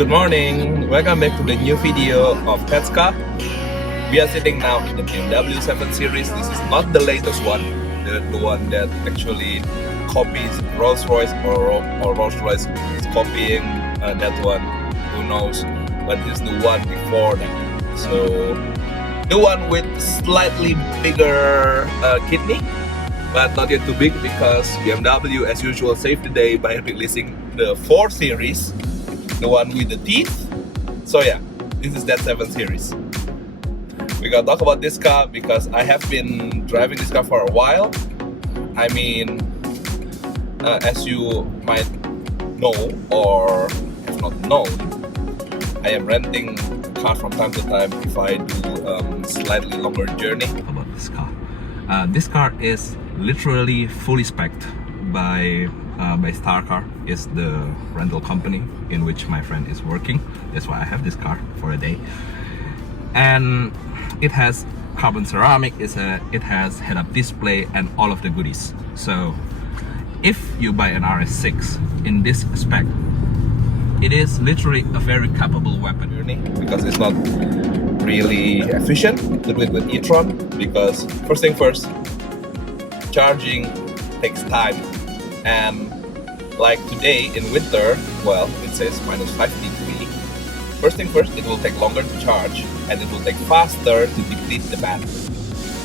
Good morning, welcome back to the new video of Petska. We are sitting now in the BMW 7 Series. This is not the latest one, the one that actually copies Rolls-Royce or Rolls-Royce is copying that one, who knows, but this is the one before that. So the one with slightly bigger kidney, but not yet too big, because BMW as usual saved the day by releasing the 4 Series, the one with the teeth. So yeah, this is that 7 Series. We gotta talk about this car because I have been driving this car for a while. I mean, as you might know or have not known, I am renting a car from time to time if I do slightly longer journey. About this car, this car is literally fully spec'd by Starcar, is the rental company in which my friend is working. That's why I have this car for a day. And it has carbon ceramic, it has head-up display and all of the goodies. So if you buy an RS6 in this spec, it is literally a very capable weapon, because it's not really efficient to do it with e-tron, because first thing first, charging takes time. And like today in winter, well, it says -5 degrees. First thing first, it will take longer to charge and it will take faster to deplete the battery.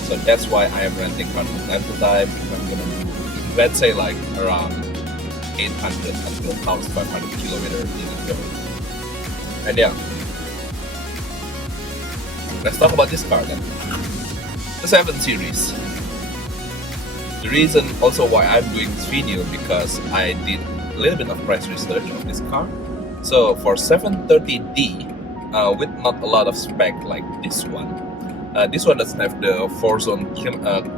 So that's why I am renting cars from time to time. If I'm gonna do, let's say, like around 800 until 1,500 kilometers in a go. And yeah, let's talk about this car then. The 7 Series. The reason also why I'm doing this video, because I did a little bit of price research of this car. So for 730D, with not a lot of spec like this one doesn't have the 4-zone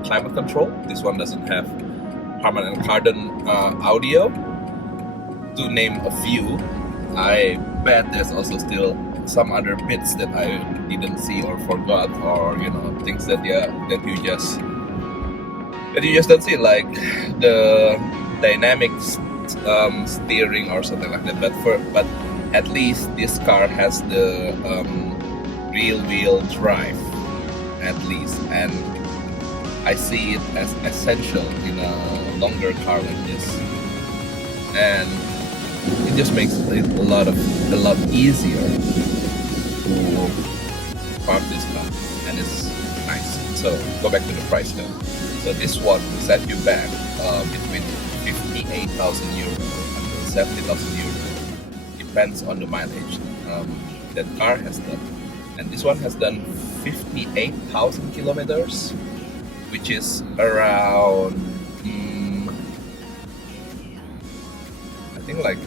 climate control. This one doesn't have Harman and Kardon audio, to name a few. I bet there's also still some other bits that I didn't see or forgot, or things that you just don't see, like the dynamic steering or something like that. But at least this car has the rear wheel drive, at least, and I see it as essential in a longer car like this, and it just makes it a lot easier to park this car, and it's nice. So go back to the price now. So this one will set you back between 58,000 euro and 70,000 euro. Depends on the mileage that car has done. And this one has done 58,000 kilometers, which is around, I think like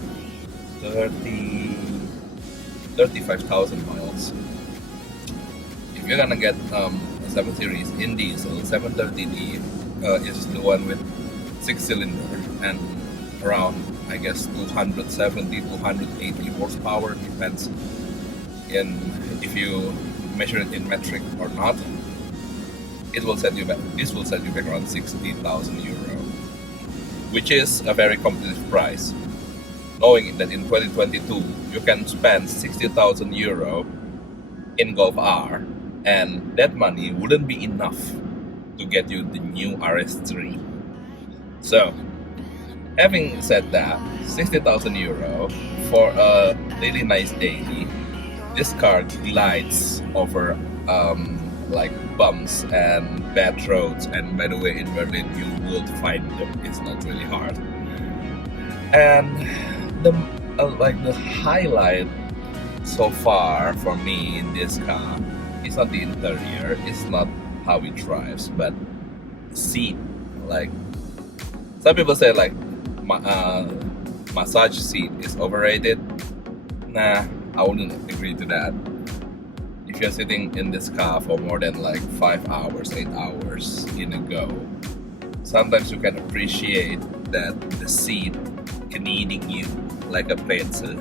35,000 miles. If you're gonna get a 7 Series in diesel, 730D is the one with 6-cylinder and around, I guess, 270, 280 horsepower, depends in if you measure it in metric or not. It will set you back. This will set you back around 60,000 euro, which is a very competitive price. Knowing that in 2022 you can spend 60,000 euro in Golf R, and that money wouldn't be enough to get you the new RS3. So, having said that, 60,000 euro for a really nice daily, this car glides over like bumps and bad roads. And by the way, in Berlin you will find them. It's not really hard. And the highlight so far for me in this car, it's not the interior, it's not how it drives, but seat. Like some people say, like massage seat is overrated. Nah, I wouldn't agree to that. If you're sitting in this car for more than like 5 hours, 8 hours in a go, sometimes you can appreciate that the seat kneading you like a pretzel,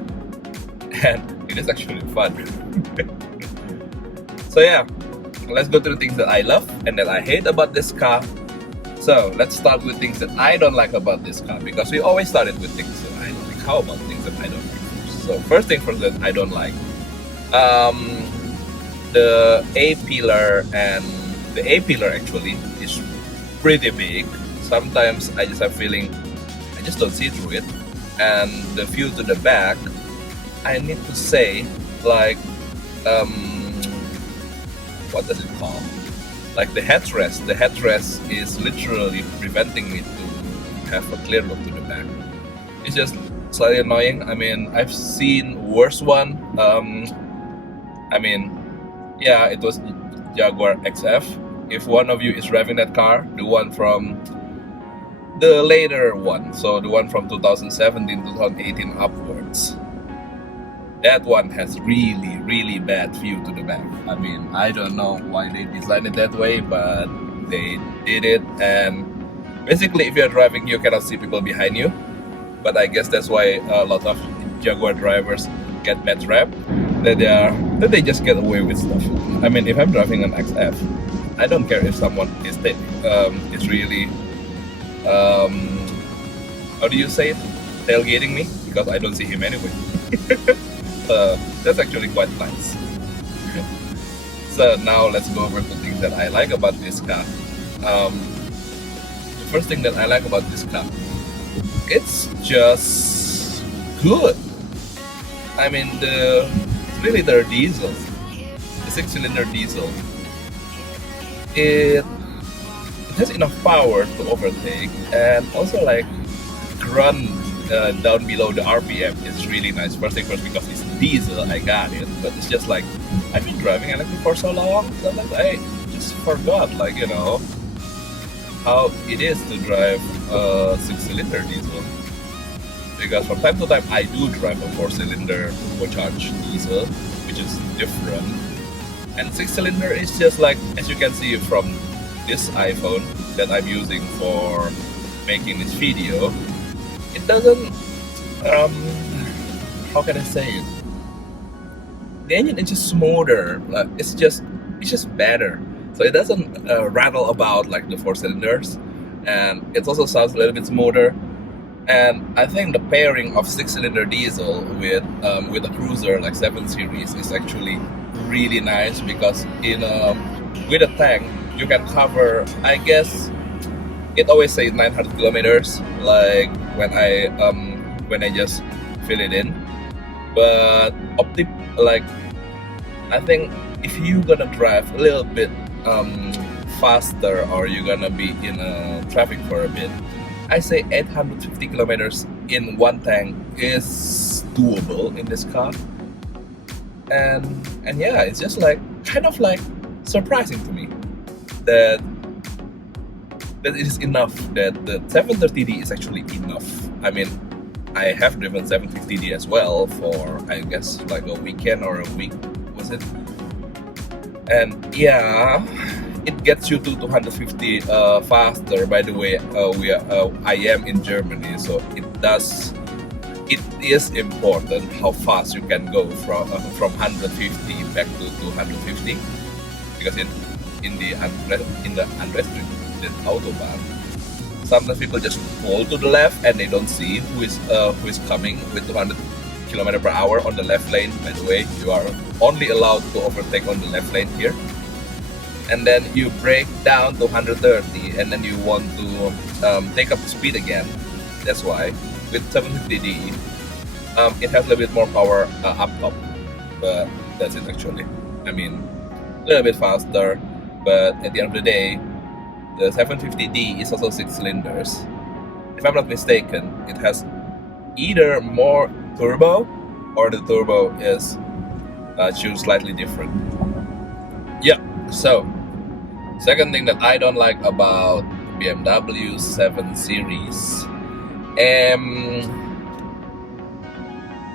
and it is actually fun. So yeah, let's go to the things that I love and that I hate about this car. So let's start with things that I don't like about this car, because we always started with things that I don't like. How about things that I don't like first? So first thing first that I don't like, um, the A pillar and the A pillar actually is pretty big. Sometimes I just have feeling I just don't see through it, and the view to the back, I need to say, like, um, what does it call? Like the headrest. The headrest is literally preventing me to have a clear look to the back. It's just slightly annoying. I mean, I've seen worse one. I mean, yeah, it was Jaguar XF. If one of you is driving that car, the one from the later one, so the one from 2017, 2018 upwards, that one has really bad view to the back. I mean, I don't know why they designed it that way, but they did it. And basically, if you're driving, you cannot see people behind you. But I guess that's why a lot of Jaguar drivers get bad rap, that they just get away with stuff. I mean, if I'm driving an XF, I don't care if someone is really how do you say it, tailgating me, because I don't see him anyway. That's actually quite nice. So now let's go over the things that I like about this car. The first thing that I like about this car, it's just good. I mean, really the diesel, the 6-cylinder diesel, it has enough power to overtake, and also like grunt down below the RPM is really nice. First thing first, because it's diesel, I got it. But it's just like, I've been driving electric for so long, sometimes I just forgot, like, you know, how it is to drive a 6-cylinder diesel. Because from time to time I do drive a 4-cylinder turbocharged diesel, which is different. And 6-cylinder is just like, as you can see from this iPhone that I'm using for making this video, it doesn't, how can I say it? The engine is just smoother. Like, it's just better. So it doesn't rattle about like the 4-cylinders, and it also sounds a little bit smoother. And I think the pairing of 6-cylinder diesel with a cruiser like 7 Series is actually really nice, because with a tank you can cover, I guess it always says 900 kilometers, like when I just fill it in. But like, I think if you're gonna drive a little bit faster, or you're gonna be in traffic for a bit, I say 850 kilometers in one tank is doable in this car. And yeah, it's just like kind of like surprising to me that it is enough, that the 730D is actually enough. I mean, I have driven 750D as well for, I guess, like a weekend or a week, was it? And yeah, it gets you to 250 faster. By the way, I am in Germany, so it is important how fast you can go from 150 back to 250, because in the unrestricted autobahn, sometimes people just pull to the left and they don't see who is coming with 200 km per hour on the left lane. By the way, you are only allowed to overtake on the left lane here. And then you break down to 130, and then you want to take up the speed again. That's why with 750D, it has a little bit more power up top, but that's it actually. I mean, a little bit faster, but at the end of the day, the 750D is also 6 cylinders. If I'm not mistaken, it has either more turbo, or the turbo is tuned slightly different. Yeah, so second thing that I don't like about BMW 7 Series,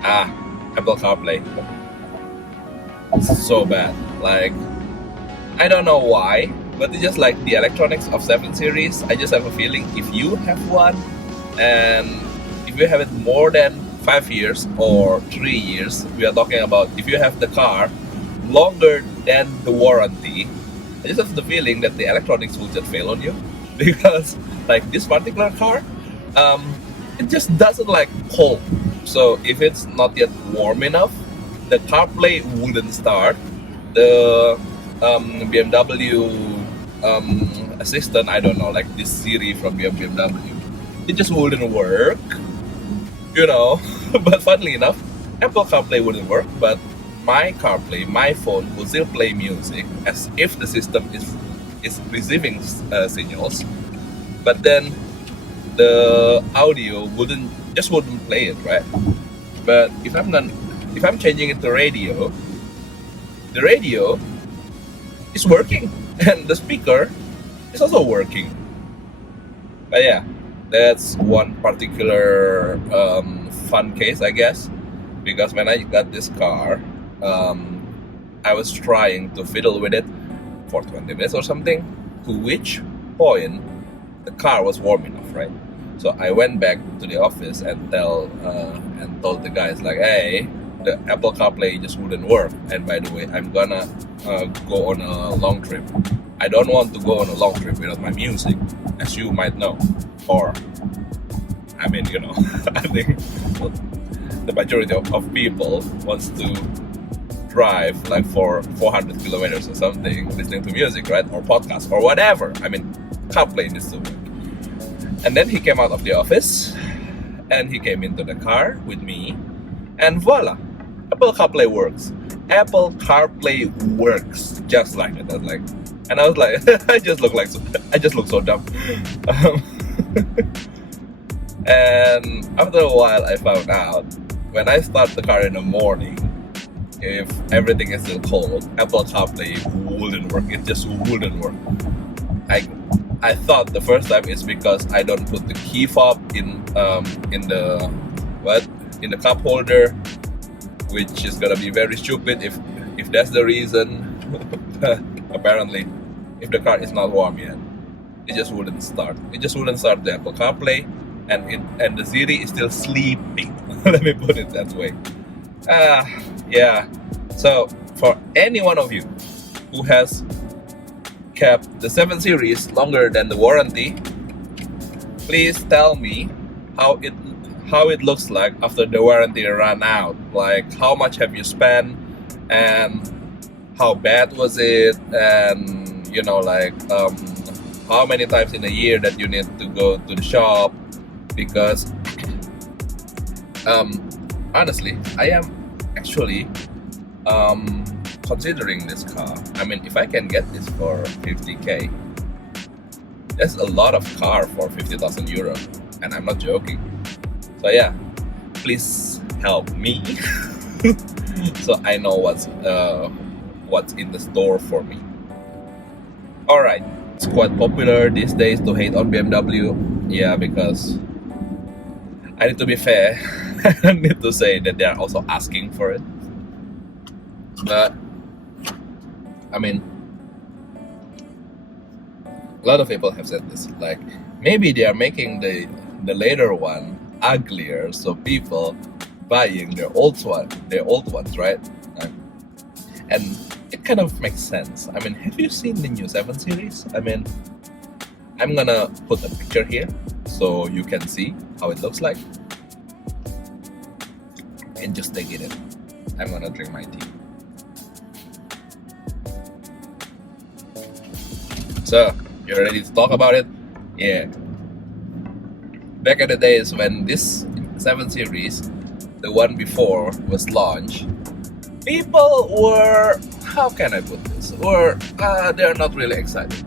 Apple CarPlay. So bad. Like, I don't know why, but it's just like the electronics of 7 Series. I just have a feeling if you have one, and if you have it more than 5 years or 3 years, we are talking about if you have the car longer than the warranty, I just have the feeling that the electronics will just fail on you. Because like this particular car, it just doesn't like hold. So if it's not yet warm enough, the CarPlay wouldn't start. The BMW assistant, I don't know, like this Siri from BMW, it just wouldn't work, you know. But funnily enough, Apple CarPlay wouldn't work, but my CarPlay, my phone would still play music as if the system is receiving signals, but then the audio wouldn't play it, right? But if I'm changing it to radio, the radio is working and the speaker is also working. But yeah, that's one particular fun case, I guess, because when I got this car, I was trying to fiddle with it for 20 minutes or something, to which point the car was warm enough, right? So I went back to the office and told the guys like, hey, the Apple CarPlay just wouldn't work. And by the way, I'm gonna go on a long trip. I don't want to go on a long trip without my music, as you might know. Or, I mean, you know, I think the majority of people wants to drive like for 400 kilometers or something, listening to music, right? Or podcast or whatever. I mean, CarPlay needs to work. And then he came out of the office and he came into the car with me, and voila, Apple CarPlay works. Apple CarPlay works just like it. I was like, I just look so dumb. And after a while, I found out when I start the car in the morning, if everything is still cold, Apple CarPlay wouldn't work. It just wouldn't work. I thought the first time it's because I don't put the key fob in the cup holder, which is gonna be very stupid if that's the reason. Apparently, if the car is not warm yet, it just wouldn't start. It just wouldn't start the Apple CarPlay, and the Siri is still sleeping. Let me put it that way. Yeah. So for any one of you who has kept the 7 Series longer than the warranty, please tell me how it looks like after the warranty ran out. Like, how much have you spent, and how bad was it, and you know, like how many times in a year that you need to go to the shop, because honestly, I am actually considering this car. I mean, if I can get this for 50k, that's a lot of car for 50,000 euro, and I'm not joking. So yeah, please help me so I know what's in the store for me. Alright, it's quite popular these days to hate on BMW. Yeah, because I need to be fair. I need to say that they are also asking for it. But I mean, a lot of people have said this. Like, maybe they are making the later one uglier, so people buying their old ones, right? And it kind of makes sense. I mean, have you seen the new 7 Series? I mean, I'm gonna put a picture here so you can see how it looks like, and just take it in. I'm gonna drink my tea. So, you ready to talk about it? Yeah. Back in the days when this 7 Series, the one before, was launched, people were, how can I put this? They're not really excited.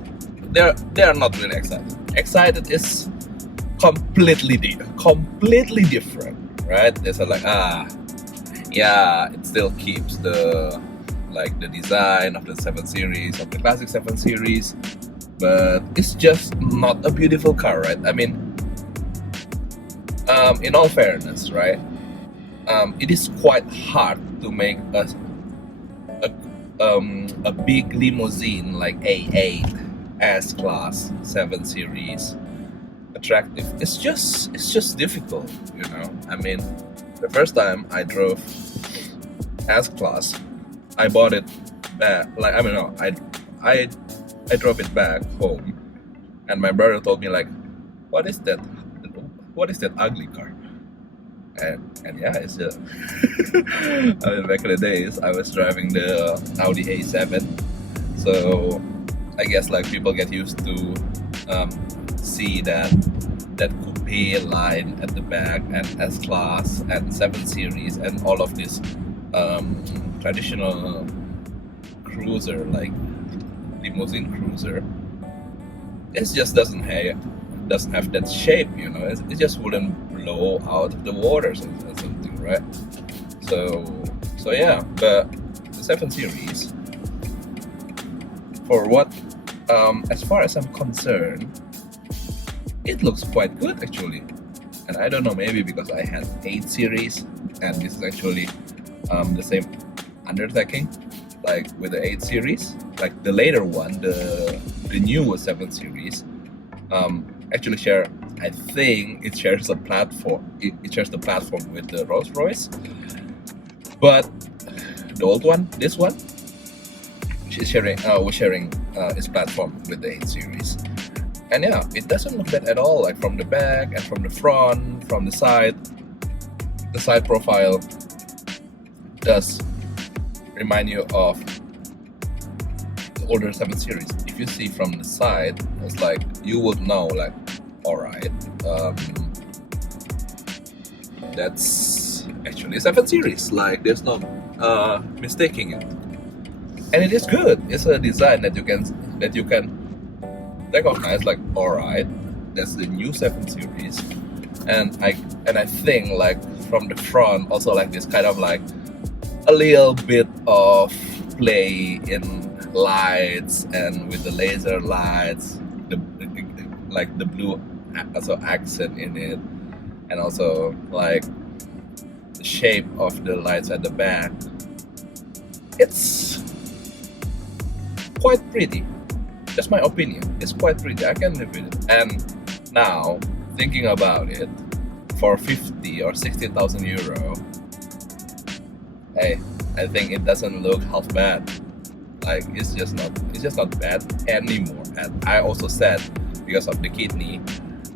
They're not really excited. Excited is completely different, right? They said like, yeah, it still keeps the design of the 7 Series, of the classic 7 Series, but it's just not a beautiful car, right? I mean, in all fairness, right? It is quite hard to make a big limousine like A8 S-Class 7 Series attractive. It's just difficult, you know. I mean, the first time I drove S-Class, I bought it back. I drove it back home, and my brother told me like, "What is that? What is that ugly car?" and yeah, it's just I mean, back in the days I was driving the Audi A7, so I guess like people get used to see that coupe line at the back and S class and 7 series and all of this traditional cruiser like limousine cruiser. It just doesn't have that shape, you know. It just wouldn't blow out of the waters or something, right? So yeah, but the 7 series, for what as far as I'm concerned, it looks quite good actually. And I don't know, maybe because I had 8 series and this is actually the same undertaking like with the 8 series, like the later one, the newer 7 series actually share, I think it shares a platform, it shares the platform with the Rolls Royce, but the old one, this one, was sharing its platform with the 8 series. And yeah, it doesn't look bad at all, like from the back and from the front, from the side profile does remind you of the older 7 series. If you see from the side, it's like you would know, like, alright, that's actually a 7 series. Like, there's no mistaking it, and it is good. It's a design that you can recognize, like, alright, that's the new 7 series. And I think like from the front also, like this kind of like a little bit of play in lights and with the laser lights, like the blue also accent in it, and also like the shape of the lights at the back. It's quite pretty. That's my opinion. It's quite pretty. I can live with it. And now thinking about it, for 50 or 60,000 euro, hey, I think it doesn't look half bad. Like it's just not bad anymore. And I also said, because of the kidney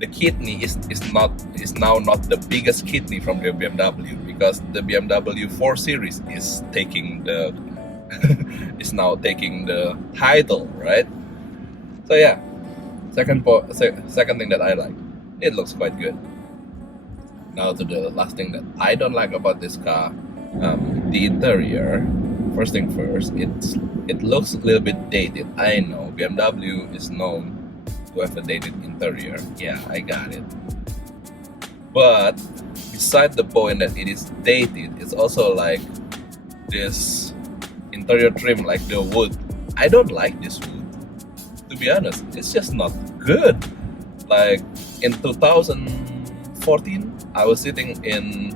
is now not the biggest kidney from the BMW, because the BMW 4 Series is taking the is now taking the title, right? So yeah, second thing that I like, it looks quite good. Now to the last thing that I don't like about this car, the interior. First thing first, it looks a little bit dated. I know BMW is known to have a dated interior. Yeah, I got it. But beside the point that it is dated, it's also like this interior trim, like the wood. I don't like this wood. To be honest, it's just not good. Like in 2014, I was sitting in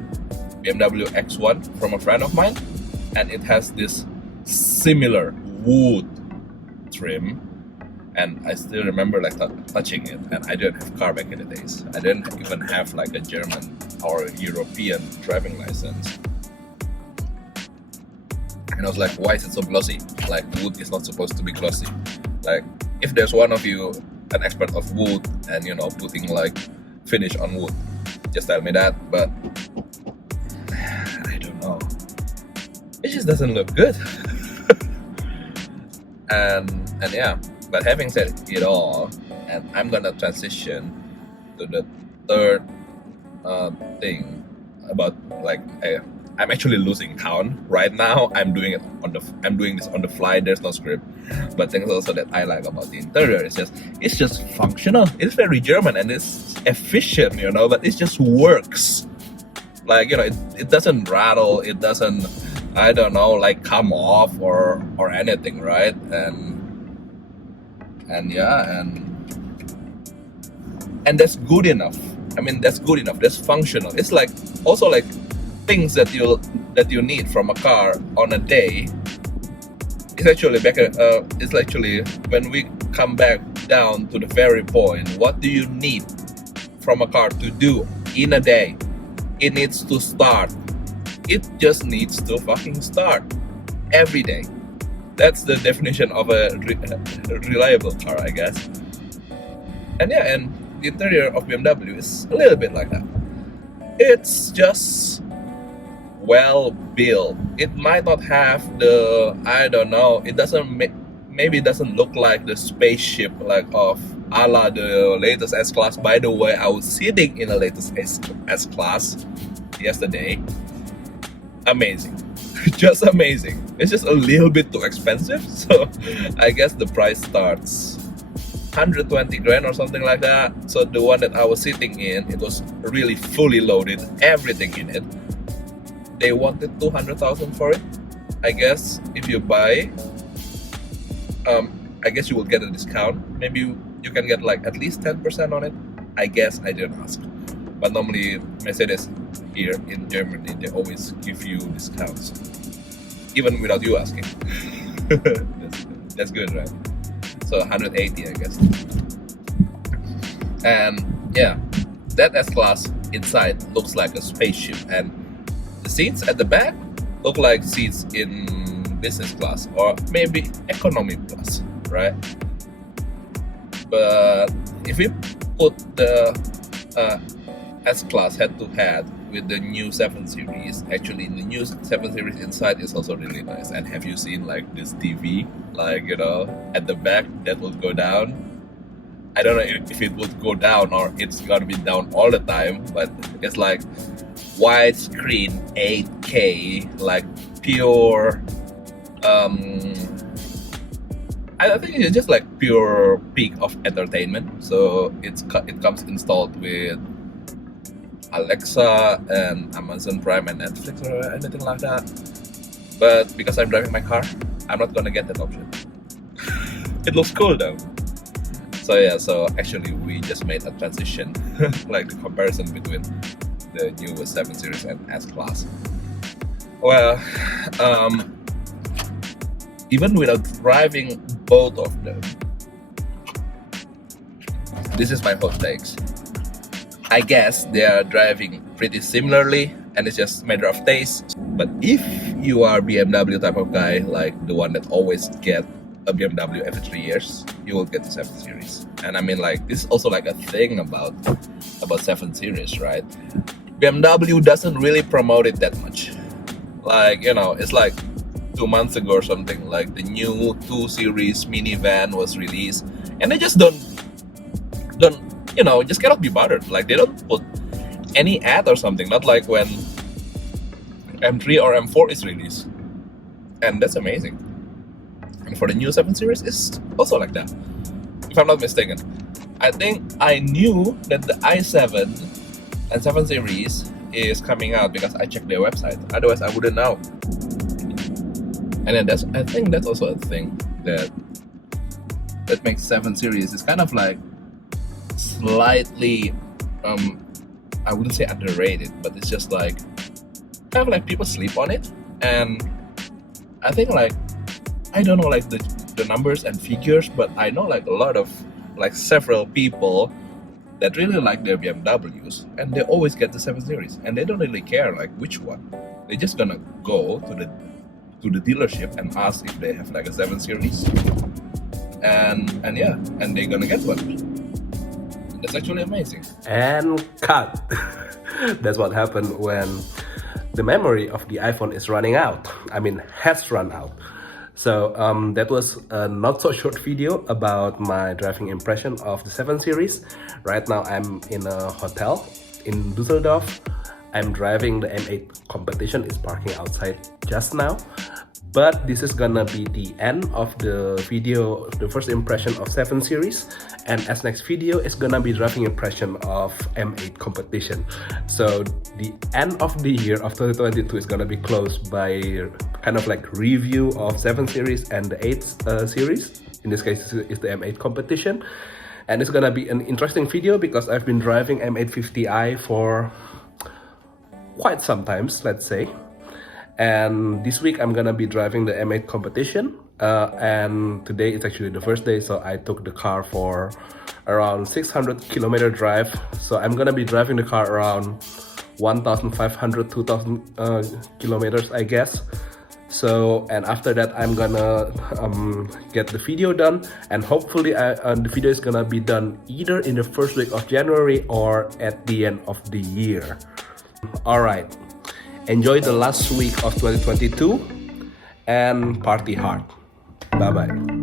BMW X1 from a friend of mine, and it has this similar wood trim, and I still remember like touching it. And I didn't have car back in the days. I didn't even have like a German or European driving license. And I was like, why is it so glossy? Like, wood is not supposed to be glossy. Like, if there's one of you an expert of wood and, you know, putting like finish on wood, just tell me that. But I don't know, it just doesn't look good. and yeah, but having said it all, and I'm gonna transition to the third thing about like I'm actually losing count right now. I'm doing this on the fly. There's no script. But things also that I like about the interior is it's just functional. It's very German and it's efficient, you know. But it just works. Like, you know, it doesn't rattle. It doesn't, I don't know, like come off or anything, right? And yeah, and that's good enough. I mean, that's good enough. That's functional. It's like also like things that you need from a car on a day. It's actually when we come back down to the very point, what do you need from a car to do in a day? It needs to start. It just needs to fucking start every day. That's the definition of a reliable car, I guess. And yeah, and the interior of BMW is a little bit like that. It's just well built. It might not have the, I don't know, it doesn't maybe it doesn't look like the spaceship like of a la the latest S class. By the way, I was sitting in the latest S class yesterday. Amazing. Just amazing. It's just a little bit too expensive, so I guess the price starts 120 grand or something like that. So the one that I was sitting in, it was really fully loaded, everything in it. They wanted 200,000 for it. I guess if you buy, I guess you will get a discount. Maybe you can get like at least 10% on it. I guess I didn't ask, but normally Mercedes here in Germany, they always give you discounts even without you asking. that's good, right? So 180, I guess. And yeah, that S-Class inside looks like a spaceship, and the seats at the back look like seats in business class or maybe economy class, right? But if we put the S-Class head-to-head with the new 7 Series, actually the new 7 Series inside is also really nice. And have you seen like this TV, like, you know, at the back that will go down? I don't know if it would go down or it's gonna be down all the time, but it's like widescreen 8K, like pure, I think it's just like pure peak of entertainment. So it comes installed with Alexa and Amazon Prime and Netflix or anything like that. But because I'm driving my car, I'm not gonna get that option. It looks cool though. So yeah, so actually we just made a transition, like the comparison between the newest 7 Series and S-Class. Well, even without driving both of them, this is my hot takes. I guess they are driving pretty similarly, and it's just a matter of taste. But if you are BMW type of guy, like the one that always get a BMW every 3 years, you will get the 7 Series. And I mean, like, this is also like a thing about 7 Series, right? BMW doesn't really promote it that much. Like, you know, it's like 2 months ago or something, like the new 2 Series minivan was released, and they just don't, you know, just cannot be bothered. Like, they don't put any ad or something, not like when M3 or M4 is released. And that's amazing. And for the new 7 Series, it's also like that, if I'm not mistaken. I think I knew that the i7 and 7 Series is coming out because I checked their website. Otherwise, I wouldn't know. And then I think that's also a thing that makes 7 Series is kind of like slightly, I wouldn't say underrated, but it's just like kind of like people sleep on it. And I think, like, I don't know like the numbers and figures, but I know like a lot of, like, several people that really like their BMWs, and they always get the 7 Series, and they don't really care like which one. They're just gonna go to the dealership and ask if they have like a 7 Series, and yeah, and they're gonna get one. That's actually amazing. And cut. That's what happened when the memory of the iPhone is running out. I mean, has run out. So that was a not so short video about my driving impression of the 7 Series. Right now I'm in a hotel in Düsseldorf. I'm driving the M8 competition. It's parking outside just now. But this is gonna be the end of the video, the first impression of 7 Series. And as next video is gonna be driving impression of M8 competition. So the end of the year of 2022 is gonna be closed by kind of like review of 7 Series and the 8 Series. In this case, it's the M8 competition. And it's gonna be an interesting video because I've been driving M850i for quite some times, let's say. And this week I'm gonna be driving the M8 competition, and today is actually the first day, so I took the car for around 600 kilometer drive. So I'm gonna be driving the car around 1,500 2,000 kilometers, I guess. So, and after that I'm gonna get the video done, and hopefully the video is gonna be done either in the first week of January or at the end of the year. All right. Enjoy the last week of 2022 and party hard. Bye bye.